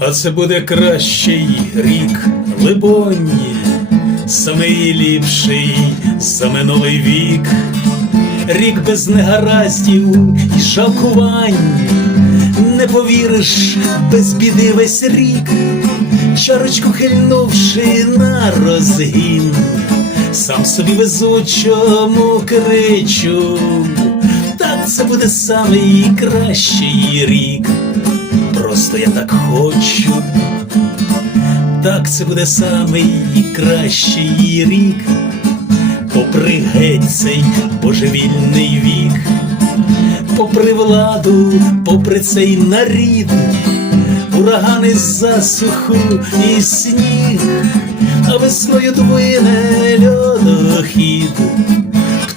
А це буде кращий рік, либонні, самий ліпший за минулий вік, рік без негараздів і жалкувань, не повіриш без біди весь рік, чарочку хильнувши на розгін, сам собі везучому кричу, це буде самий кращий рік. Просто я так хочу, так це буде самий кращий рік, попри геть цей божевільний вік, попри владу, попри цей нарід, урагани засуху і сніг, а весною двине льодохід,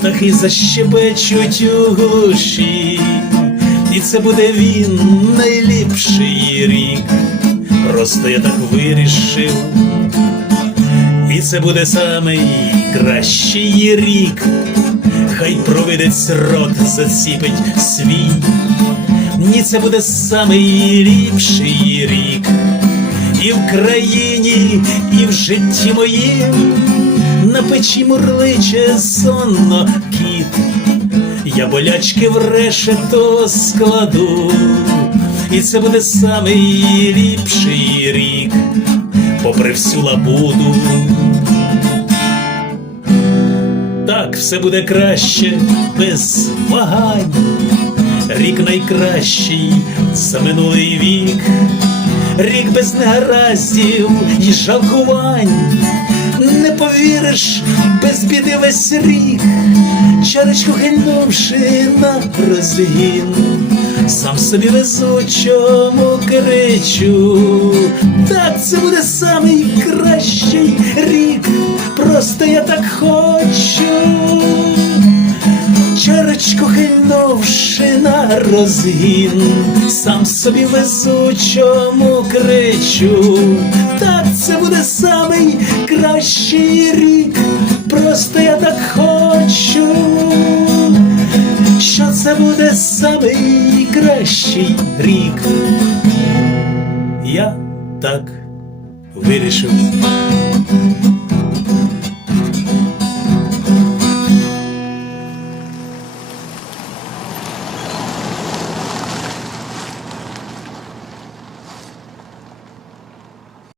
птахи защебечуть у глуші. І це буде він найліпший рік. Просто я так вирішив. І це буде самий кращий рік. Хай провидець рот заціпить свій. Ні, це буде самий ліпший рік. І в країні, і в житті моїм на печі мурличе сонно кіт. Я болячки в решето складу, і це буде самий ліпший рік, попри всю лабуду. Так все буде краще без вагань, рік найкращий за минулий вік, рік без негараздів і жалкувань, не повіриш без біди весь рік. Чарочку гельнувши на розгін, сам собі везучому кричу, так це буде самий кращий рік, просто я так хочу, чарочку гельнувши на розгін, сам собі везучому кричу, так це буде самий кращий рік, просто я так хочу, що це буде самий кращий рік. Я так вирішив.